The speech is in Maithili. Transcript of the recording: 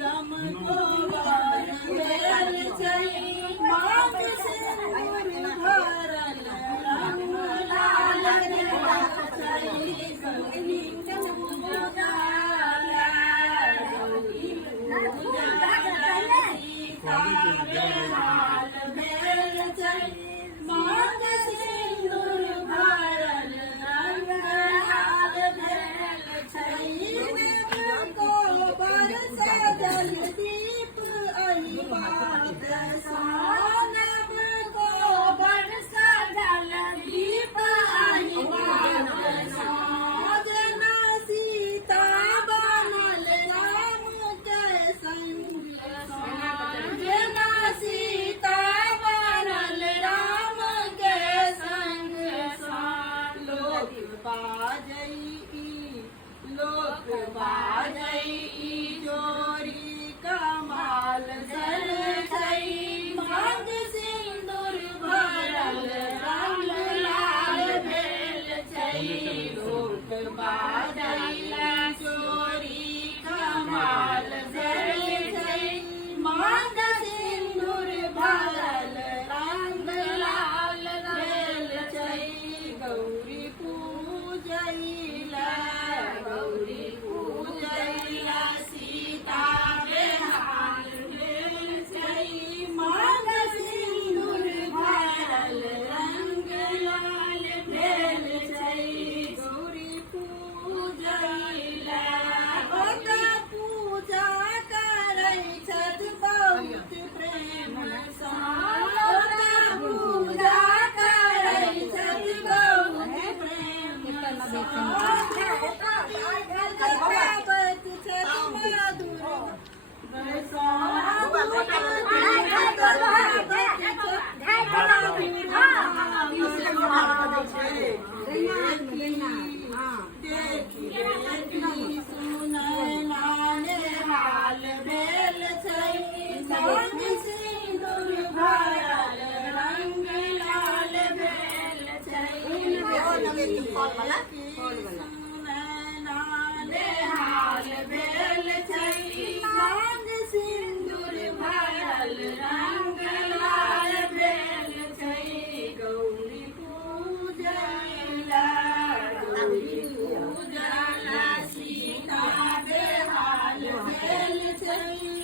गम को बार भेल छै मांग सिंदूर भरल रंग लाल भेल छै गौरी पूजाला गौरी पूजाला सीता बेहाल भेल छै मांग सिंदूर भरल रंग लाल भेल छै को बरस जल दीप अहि बात सानब को बरस जल दीप अहि बात साजना सीता बनल राम के संग साजना सीता बनल राम के संग लोक बाजई जोरी कमाल जल छै मांग सिंदूर भरल रंग लाल भेल छै लोक बाजई जोरी कमाल जल छै मांग सिंदूर भरल रंग लाल भेल छै गौरी पूजैला गौरी पूजैला सीता बेहाल भेल छै मांग सिंदूर भरल रंग लाल भेल छै गौरी पूजैला ओतऽ पूजा करै छथि बहुत प्रेम सँ ओतऽ पूजा करै छथि बहुत प्रेम सँ हाल भेल छै मांग सिंदूर भरल रंग लाल भेल छै हाल भेल छै मांग सिंदूर भरल रंग लाल भेल छै गौरी पूजैला सीता बेहाल भेल छै।